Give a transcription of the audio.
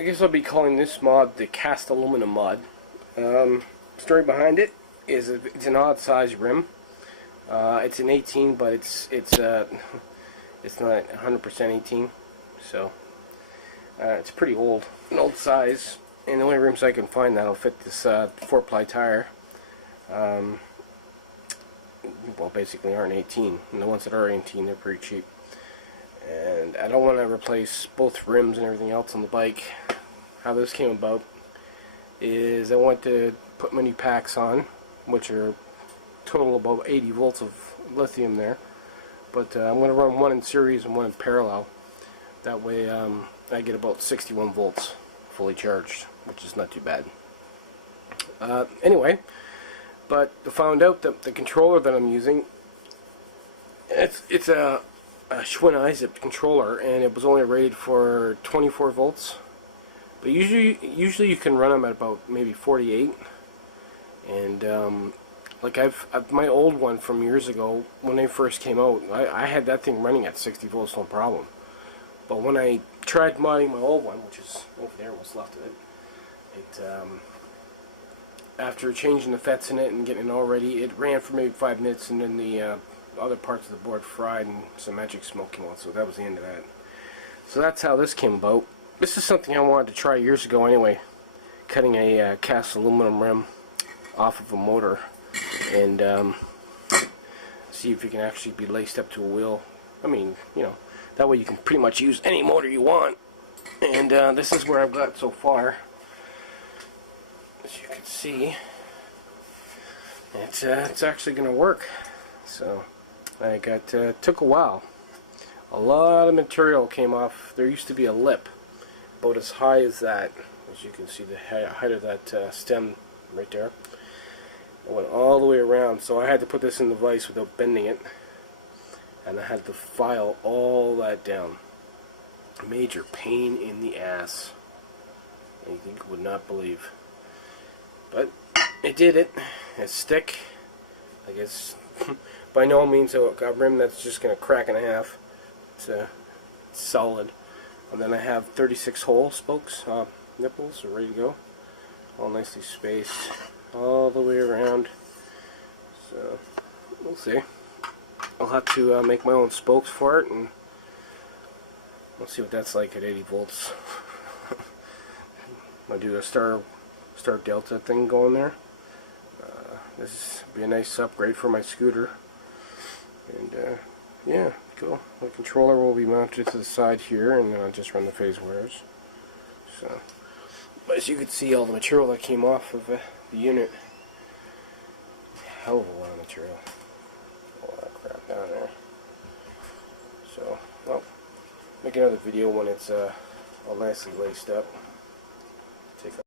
I guess I'll be calling this mod the cast aluminum mod. Story behind it is it's an odd size rim. It's an 18, but it's not 100% 18, so it's pretty old, an old size. And the only rims I can find that'll fit this 4-ply tire, well, basically aren't 18. And the ones that are 18, they're pretty cheap. And I don't want to replace both rims and everything else on the bike. How this came about is I want to put my new packs on, which are total about 80 volts of lithium there. But I'm going to run one in series and one in parallel. That way I get about 61 volts fully charged, which is not too bad. Anyway, but I found out that the controller that I'm using, it's a Schwinn controller, and it was only rated for 24 volts. But usually you can run them at about maybe 48. And like my old one from years ago, when they first came out, I had that thing running at 60 volts, no problem. But when I tried modding my old one, which is over there, what's left of it, after changing the FETs in it and getting it all ready, it ran for maybe 5 minutes, and then the other parts of the board fried and some magic smoke came out, so that was the end of that. So that's how this came about. This is something I wanted to try years ago anyway, cutting a cast aluminum rim off of a motor and see if it can actually be laced up to a wheel. I mean, you know, that way you can pretty much use any motor you want. And this is where I've got so far. As you can see, it's actually going to work. So I got took a while. A lot of material came off. There used to be a lip about as high as that. As you can see, the height of that stem right there. It went all the way around, so I had to put this in the vise without bending it, and I had to file all that down. Major pain in the ass. Anything you would not believe. But it did it. It's thick. I guess by no means a rim that's just going to crack in half. It's solid. And then I have 36 hole spokes, nipples are ready to go. All nicely spaced all the way around. So we'll see. I'll have to make my own spokes for it, and we'll see what that's like at 80 volts. I'll do a star delta thing going there. This will be a nice upgrade for my scooter. And yeah, cool. The controller will be mounted to the side here, and then I'll just run the phase wires. So, but as you can see, all the material that came off of the unit, hell of a lot of material, a lot of crap down there. So, well, make another video when it's all nicely laced up.